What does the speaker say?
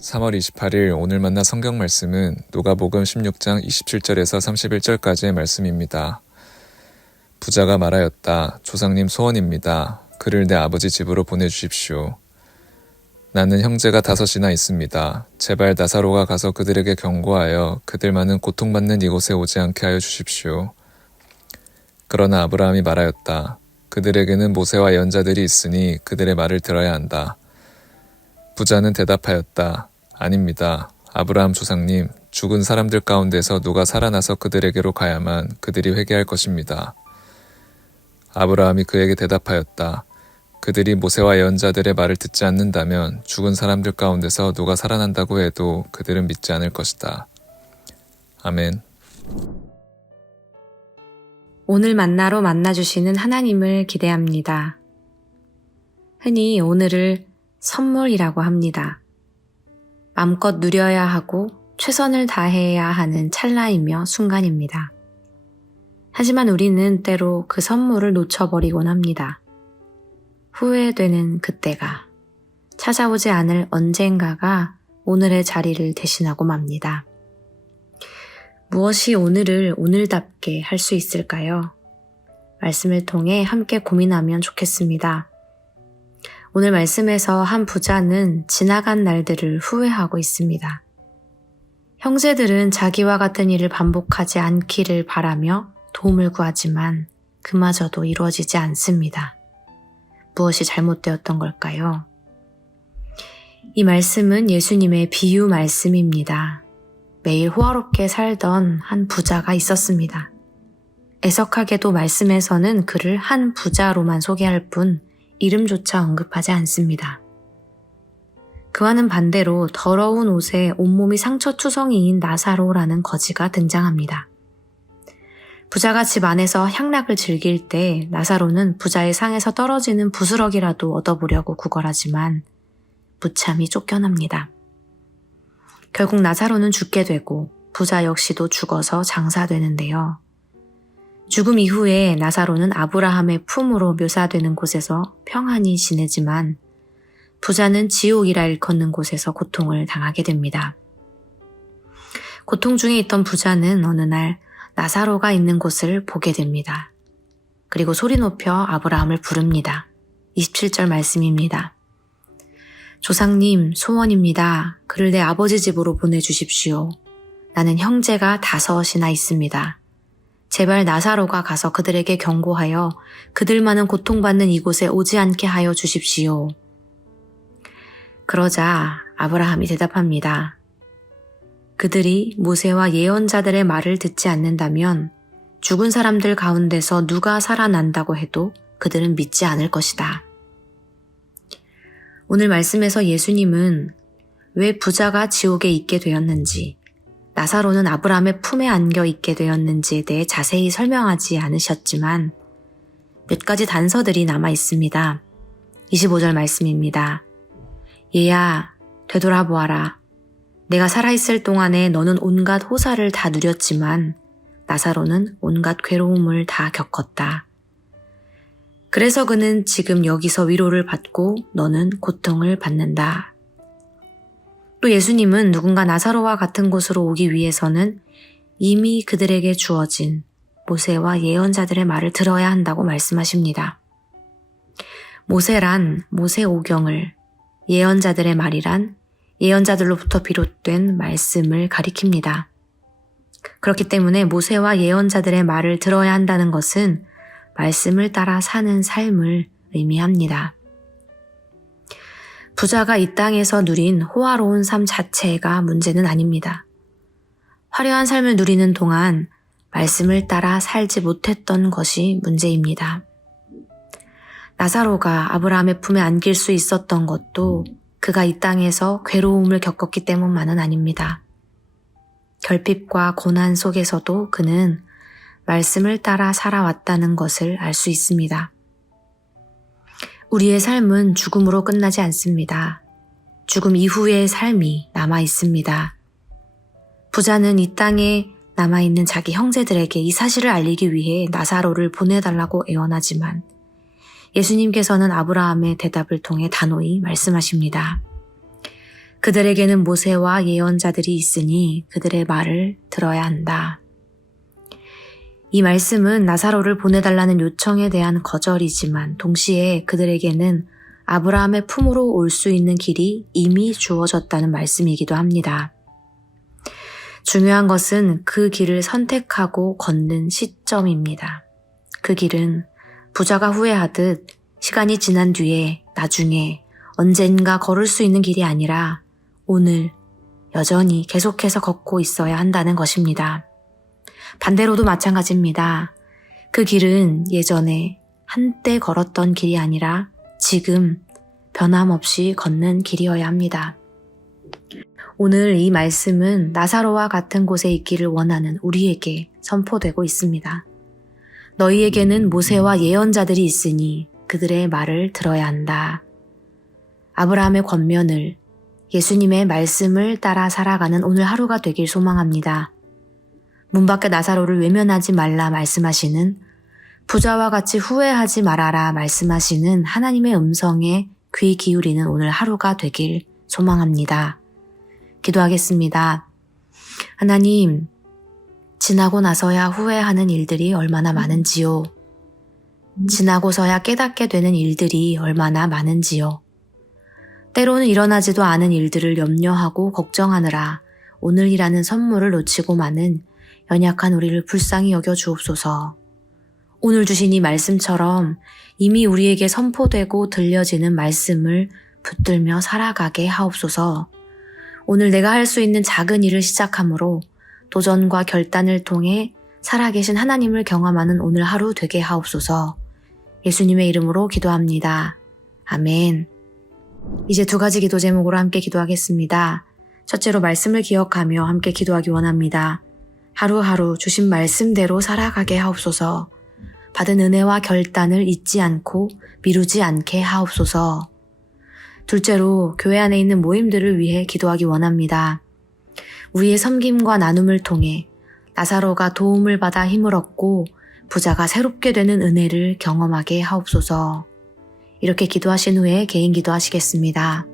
3월 28일 오늘 만나 성경 말씀은 누가복음 16장 27절에서 31절까지의 말씀입니다. 부자가 말하였다. 조상님 소원입니다. 그를 내 아버지 집으로 보내주십시오. 나는 형제가 5이나 있습니다. 제발 나사로가 가서 그들에게 경고하여 그들만은 고통받는 이곳에 오지 않게 하여 주십시오. 그러나 아브라함이 말하였다. 그들에게는 모세와 예언자들이 있으니 그들의 말을 들어야 한다. 부자는 대답하였다. 아닙니다. 아브라함 조상님, 죽은 사람들 가운데서 누가 살아나서 그들에게로 가야만 그들이 회개할 것입니다. 아브라함이 그에게 대답하였다. 그들이 모세와 예언자들의 말을 듣지 않는다면 죽은 사람들 가운데서 누가 살아난다고 해도 그들은 믿지 않을 것이다. 아멘. 오늘 만나로 만나주시는 하나님을 기대합니다. 흔히 오늘을 선물이라고 합니다. 마음껏 누려야 하고 최선을 다해야 하는 찰나이며 순간입니다. 하지만 우리는 때로 그 선물을 놓쳐버리곤 합니다. 후회되는 그때가, 찾아오지 않을 언젠가가 오늘의 자리를 대신하고 맙니다. 무엇이 오늘을 오늘답게 할 수 있을까요? 말씀을 통해 함께 고민하면 좋겠습니다. 오늘 말씀에서 한 부자는 지나간 날들을 후회하고 있습니다. 형제들은 자기와 같은 일을 반복하지 않기를 바라며 도움을 구하지만 그마저도 이루어지지 않습니다. 무엇이 잘못되었던 걸까요? 이 말씀은 예수님의 비유 말씀입니다. 매일 호화롭게 살던 한 부자가 있었습니다. 애석하게도 말씀에서는 그를 한 부자로만 소개할 뿐 이름조차 언급하지 않습니다. 그와는 반대로 더러운 옷에 온몸이 상처투성이인 나사로라는 거지가 등장합니다. 부자가 집 안에서 향락을 즐길 때 나사로는 부자의 상에서 떨어지는 부스러기라도 얻어보려고 구걸하지만 무참히 쫓겨납니다. 결국 나사로는 죽게 되고 부자 역시도 죽어서 장사되는데요. 죽음 이후에 나사로는 아브라함의 품으로 묘사되는 곳에서 평안히 지내지만 부자는 지옥이라 일컫는 곳에서 고통을 당하게 됩니다. 고통 중에 있던 부자는 어느 날 나사로가 있는 곳을 보게 됩니다. 그리고 소리 높여 아브라함을 부릅니다. 27절 말씀입니다. 조상님 소원입니다. 그를 내 아버지 집으로 보내주십시오. 나는 형제가 5이나 있습니다. 제발 나사로가 가서 그들에게 경고하여 그들만은 고통받는 이곳에 오지 않게 하여 주십시오. 그러자 아브라함이 대답합니다. 그들이 모세와 예언자들의 말을 듣지 않는다면 죽은 사람들 가운데서 누가 살아난다고 해도 그들은 믿지 않을 것이다. 오늘 말씀에서 예수님은 왜 부자가 지옥에 있게 되었는지, 나사로는 아브라함의 품에 안겨 있게 되었는지에 대해 자세히 설명하지 않으셨지만 몇 가지 단서들이 남아 있습니다. 25절 말씀입니다. 얘야, 되돌아보아라. 내가 살아있을 동안에 너는 온갖 호사를 다 누렸지만 나사로는 온갖 괴로움을 다 겪었다. 그래서 그는 지금 여기서 위로를 받고 너는 고통을 받는다. 또 예수님은 누군가 나사로와 같은 곳으로 오기 위해서는 이미 그들에게 주어진 모세와 예언자들의 말을 들어야 한다고 말씀하십니다. 모세란 모세오경을, 예언자들의 말이란 예언자들로부터 비롯된 말씀을 가리킵니다. 그렇기 때문에 모세와 예언자들의 말을 들어야 한다는 것은 말씀을 따라 사는 삶을 의미합니다. 부자가 이 땅에서 누린 호화로운 삶 자체가 문제는 아닙니다. 화려한 삶을 누리는 동안 말씀을 따라 살지 못했던 것이 문제입니다. 나사로가 아브라함의 품에 안길 수 있었던 것도 그가 이 땅에서 괴로움을 겪었기 때문만은 아닙니다. 결핍과 고난 속에서도 그는 말씀을 따라 살아왔다는 것을 알 수 있습니다. 우리의 삶은 죽음으로 끝나지 않습니다. 죽음 이후의 삶이 남아 있습니다. 부자는 이 땅에 남아있는 자기 형제들에게 이 사실을 알리기 위해 나사로를 보내달라고 애원하지만 예수님께서는 아브라함의 대답을 통해 단호히 말씀하십니다. 그들에게는 모세와 예언자들이 있으니 그들의 말을 들어야 한다. 이 말씀은 나사로를 보내달라는 요청에 대한 거절이지만 동시에 그들에게는 아브라함의 품으로 올 수 있는 길이 이미 주어졌다는 말씀이기도 합니다. 중요한 것은 그 길을 선택하고 걷는 시점입니다. 그 길은 부자가 후회하듯 시간이 지난 뒤에 나중에 언젠가 걸을 수 있는 길이 아니라 오늘 여전히 계속해서 걷고 있어야 한다는 것입니다. 반대로도 마찬가지입니다. 그 길은 예전에 한때 걸었던 길이 아니라 지금 변함없이 걷는 길이어야 합니다. 오늘 이 말씀은 나사로와 같은 곳에 있기를 원하는 우리에게 선포되고 있습니다. 너희에게는 모세와 예언자들이 있으니 그들의 말을 들어야 한다. 아브라함의 권면을, 예수님의 말씀을 따라 살아가는 오늘 하루가 되길 소망합니다. 문 밖에 나사로를 외면하지 말라 말씀하시는, 부자와 같이 후회하지 말아라 말씀하시는 하나님의 음성에 귀 기울이는 오늘 하루가 되길 소망합니다. 기도하겠습니다. 하나님, 지나고 나서야 후회하는 일들이 얼마나 많은지요. 지나고서야 깨닫게 되는 일들이 얼마나 많은지요. 때로는 일어나지도 않은 일들을 염려하고 걱정하느라 오늘이라는 선물을 놓치고 마는 연약한 우리를 불쌍히 여겨 주옵소서. 오늘 주신 이 말씀처럼 이미 우리에게 선포되고 들려지는 말씀을 붙들며 살아가게 하옵소서. 오늘 내가 할 수 있는 작은 일을 시작함으로 도전과 결단을 통해 살아계신 하나님을 경험하는 오늘 하루 되게 하옵소서. 예수님의 이름으로 기도합니다. 아멘. 이제 2가지 기도 제목으로 함께 기도하겠습니다. 첫째로 말씀을 기억하며 함께 기도하기 원합니다. 하루하루 주신 말씀대로 살아가게 하옵소서. 받은 은혜와 결단을 잊지 않고 미루지 않게 하옵소서. 둘째로 교회 안에 있는 모임들을 위해 기도하기 원합니다. 우리의 섬김과 나눔을 통해 나사로가 도움을 받아 힘을 얻고 부자가 새롭게 되는 은혜를 경험하게 하옵소서. 이렇게 기도하신 후에 개인 기도하시겠습니다.